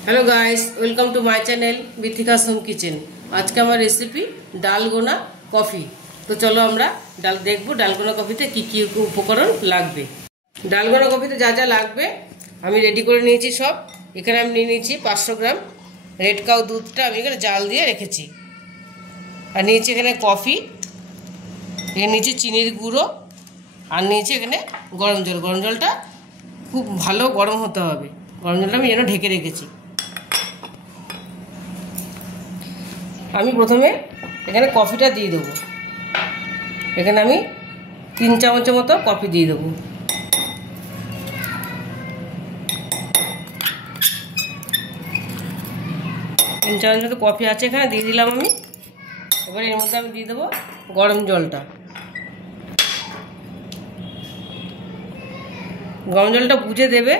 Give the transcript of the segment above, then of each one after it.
Hello guys, welcome to my channel Bithika's home kitchen. आज का हमारा रेसिपी डालगोना कफी। तो चलो আমরা ডাল দেখব ডালগোনা কফিতে কি কি উপকরণ লাগবে। ডালগোনা কফিতে যা যা লাগবে আমি রেডি করে নিয়েছি সব। এখানে আমি নিয়ে নিয়েছি 500 গ্রাম রেড কাউ দুধটা আমি এখানে জাল দিয়ে রেখেছি। আর নিয়েছি এখানে কফি, এখানে নিয়েছি চিনির গুঁড়ো, আর নিয়েছি এখানে গরম জল। গরম জলটা খুব ভালো গরম হতে হবে। গরম জলটা আমি যেন ঢেকে রেখেছি। আমি প্রথমে এখানে কফিটা দিয়ে দেবো। এখানে আমি 3 চামচের মতো কফি দিয়ে দেবো। তিন চামচ মতো কফি আছে এখানে দিয়ে দিলাম আমি। এবার এর মধ্যে আমি দিয়ে দেবো গরম জলটা। গরম জলটা বুঝে দেবে,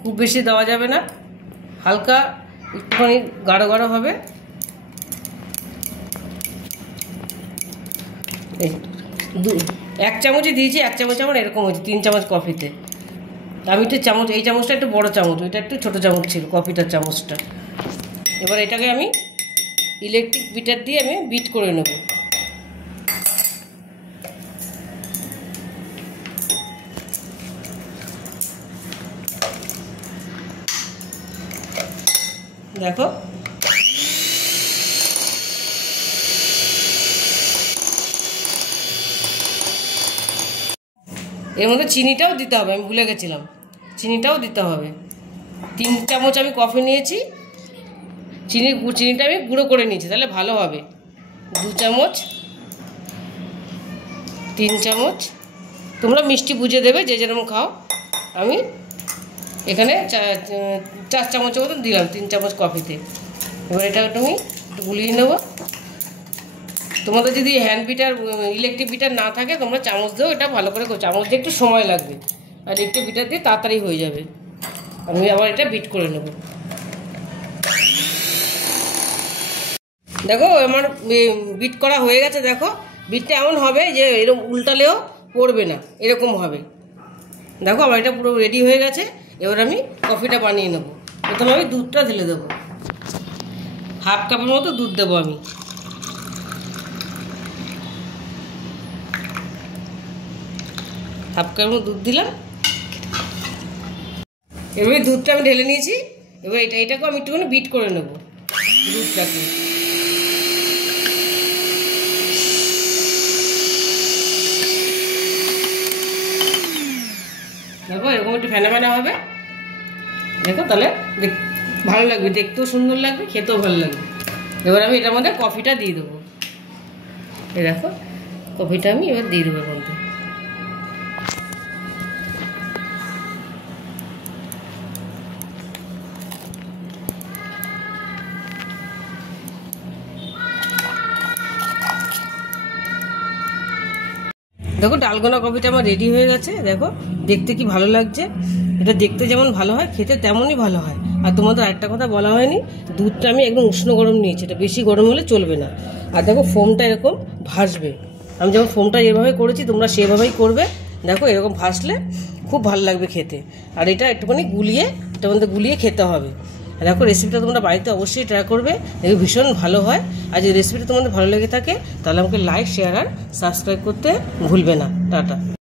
খুব বেশি দেওয়া যাবে না, হালকা একটুখানি গাঢ় গাঢ় হবে। 1 চামচই দিয়েছি, 1 চামচ আমার এরকম হয়েছে 3 চামচ কফিতে। আমি একটু চামচ, এই চামচটা একটু বড় চামচ, ওইটা একটু ছোটো চামচ ছিল কফিটার চামচটা। এবার এটাকে আমি ইলেকট্রিক বিটার দিয়ে আমি বিট করে নেব। দেখো এর মধ্যে চিনিটাও দিতে হবে, আমি ভুলে গেছিলাম, চিনিটাও দিতে হবে। 3 চামচ আমি কফি নিয়েছি, চিনিটা আমি গুঁড়ো করে নিয়েছি, তাহলে ভালো হবে। 2 চামচ, 3 চামচ, তোমরা মিষ্টি বুঝে দেবে যে যেরকম খাও। আমি এখানে 4 চামচের মতন দিলাম 3 চামচ কফিতে। এবার এটা তুমি গুলিয়ে নেবো। তোমাদের যদি হ্যান্ড বিটার, ইলেকট্রিক বিটার না থাকে তোমরা চামচ দিও, এটা ভালো করে চামচ দিয়ে একটু সময় লাগবে, আর ইলেকট্রিক বিটার দিয়ে তাড়াতাড়ি হয়ে যাবে। আমি আবার এটা বিট করে নেব। দেখো আমার বিট করা হয়ে গেছে। দেখো বিটটা এমন হবে যে এরকম উল্টালেও পড়বে না, এরকম হবে। দেখো আমার এটা পুরো রেডি হয়ে গেছে। এবার আমি কফিটা বানিয়ে নেব। প্রথমে আমি দুধটা ঢেলে দেবো, 1/2 কাপের মতো দুধ দেবো আমি। হাফ কাপের মতো দুধ দিলাম। এবার দুধটা আমি ঢেলে নিয়েছি। এবার এটাকে আমি একটুখানি বিট করে নেব দুধটাকে। দেখো এরকম একটু ফেনা ফেনা হবে। দেখো তাহলে ভালো লাগবে, দেখতেও সুন্দর লাগবে, খেতেও ভালো লাগবে। এবার আমি এটার মধ্যে কফিটা দিয়ে দেবো। এই দেখো কফিটা আমি এবার দিয়ে দেবো এর মধ্যে। দেখো ডালগোনা কফিটা আমার রেডি হয়ে গেছে। দেখো দেখতে কি ভালো লাগছে। এটা দেখতে যেমন ভালো হয়, খেতে তেমনই ভালো হয়। আর তোমাদের আরেকটা কথা বলা হয়নি, দুধটা আমি একদম উষ্ণ গরম নিয়েছি, এটা বেশি গরম হলে চলবে না। আর দেখো ফোমটা এরকম ভাসবে। আমি যেমন ফোমটা এভাবে করেছি তোমরা সেভাবেই করবে। দেখো এরকম ভাসলে খুব ভালো লাগবে খেতে। আর এটা একটুখানি গুলিয়ে, এটার মধ্যে গুলিয়ে খেতে হবে। দেখো রেসিপিটা তোমরা বাড়িতে অবশ্যই ট্রাই করবে, দেখো ভীষণ ভালো হয়। আর যদি রেসিপিটা তোমাদের ভালো লেগে থাকে তাহলে আমাকে লাইক, শেয়ার আর সাবস্ক্রাইব করতে ভুলবে না। টাটা।